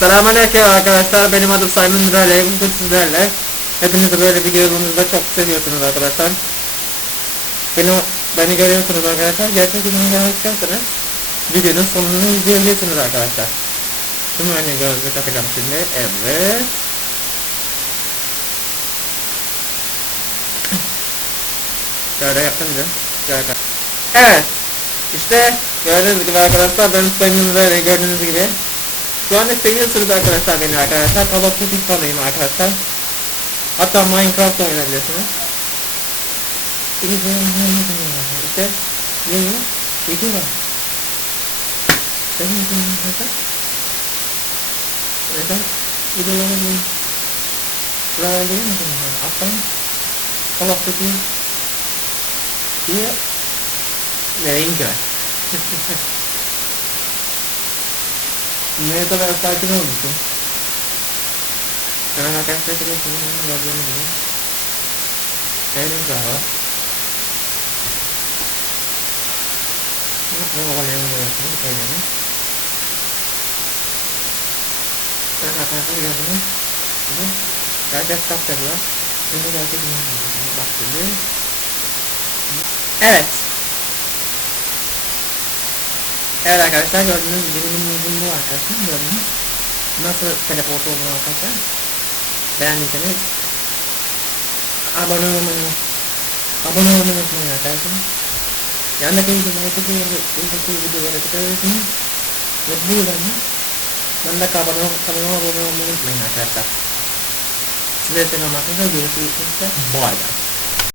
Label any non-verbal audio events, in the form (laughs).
Selamünaleyküm arkadaşlar. Benim adım Simon Raleigh. Bugün sizlerle. Hepinizi böyle videolarımızda çok seviyorsunuz arkadaşlar. Beni, beni görüyorsunuz arkadaşlar. Gerçek yüzümü görmek isterseniz videonun sonunu izleyebilirsiniz arkadaşlar. Tüm önü gözlük takacağım şimdi. Evet. (clears throat) Şöyle yapınca. Şöyle. Evet. İşte gördüğünüz gibi arkadaşlar benim Simon Raleigh gördüğünüz gibi. Şu anda seviyorsunuz arkadaşlar beni arkadaşlar. Call of Duty fanıyım arkadaşlar. Hatta Minecraft oynayabilirsiniz. İşte yok? Video var. Benim videom neden? Neden? Videolarım bu. Şuraya değil mi? Atlayın. Call of Duty. Diye. Nereye gidiyor? (laughs) मेरे तो saya की untuk, karena tempe sini ini nggak boleh gini saya ini salah ini mau yang banyak ini kayaknya saya kata aku lihat ini Ini saya desktop sebelah ini nanti gini ini pasti ini. Eh, Evet arkadaşlar gördüğünüz benim yüzüm bu arkadaşlar gördünüz. Nasıl teleport olduğunu arkadaşlar. Beğendiyseniz abone olmayı abone olmayı unutmayın arkadaşlar. Yandaki videoları buradaki videoları tıklayın. Ve buradan da bendeki abone kanalıma abone olmayı unutmayın arkadaşlar. Size selam arkadaşlar. Görüşürüz. Bye bye.